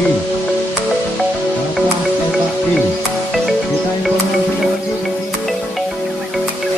D. Lepas tembak D. Kita informasikan lagi dimulai pasukan.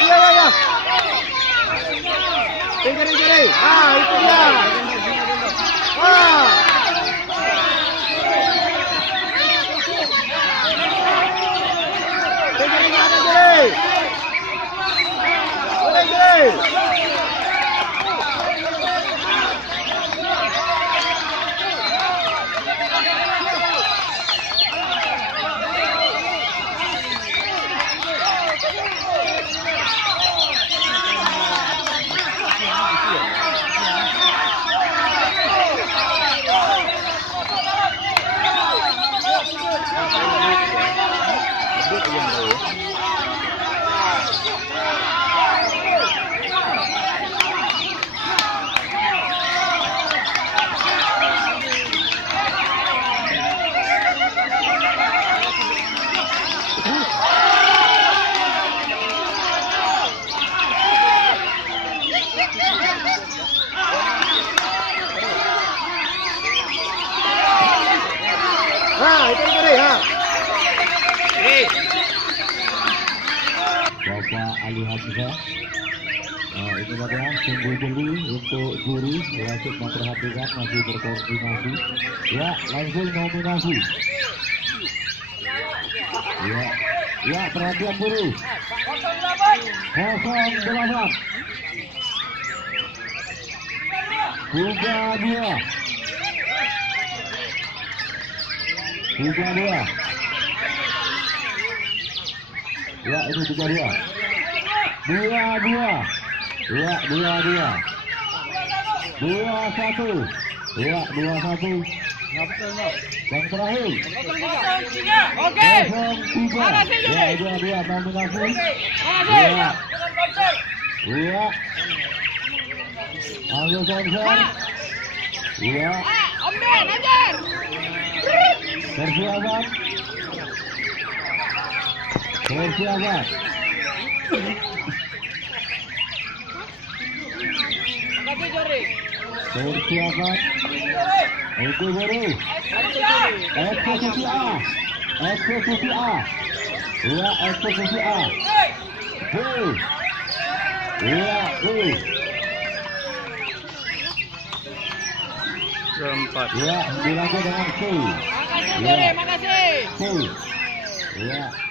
Iya. Kiri. Ah, itu dia. Wah. Kiri ada kiri. Boleh kiri. Bapak Ali Hamzah. Ini adalah sungguh jeli untuk juri wajib memperhatikan, masih berkoordinasi. Ya, langsung nominasi. Ya, perhatian guru. 08 32. Ya, ini 32. 22. Ya, 22. 21. Ya, 21. Yang terakhir. Oke. 03. Ya, 22 nominasi. Ya. Iya. Ambil konser. Iya. Ambil, ajar. Persiapan. Persiapan. Makasih, Jori. Persiapan. Oke, baru. Eksekusi A. Eksekusi A. Iya, eksekusi A. B. Iya, B. Keempat. Iya, dilanjut dengan C. Makasih, Jori. Makasih. C. Iya.